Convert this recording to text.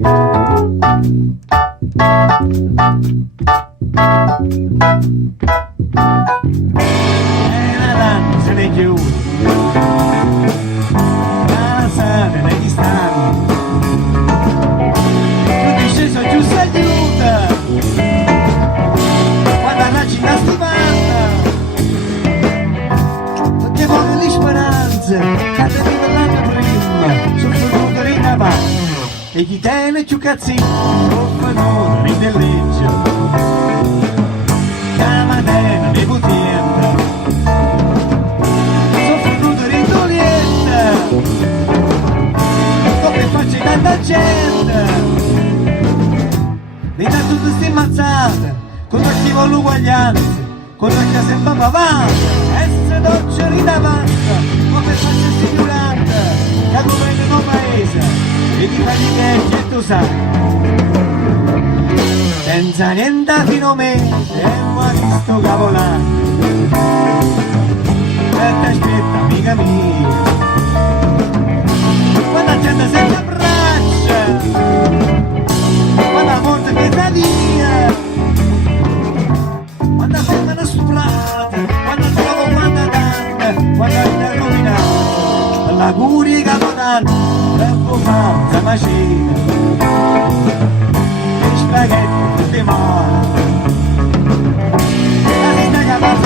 la danza ne chiude, la sede negli stadi, tu disceso giù si aiuta, quando la città si vanta, tutte vuole le speranze, che ti vive l'anno prima, sul futuro in avanti. E chi tiene più cazzini, soffrono in del legge, camatena di butietta, soffrono in dolietta, come faccio tanta gente, li dà tutte ste mazzate, contro chi vuole uguaglianza, contro chi ha sempre pavata, e se doccia lì davanti, come faccio sicurante, che governo un paese, e ti fai che tu sai senza niente fino a me e ma visto cavolare e ti aspetta amica mia quando la gente si abbraccia quando la morte che ti dia quando vengono stuprate quando trovo quando danno quando è illuminato la curia capodanno la macina, gli spaghetti di mare, la vita che va a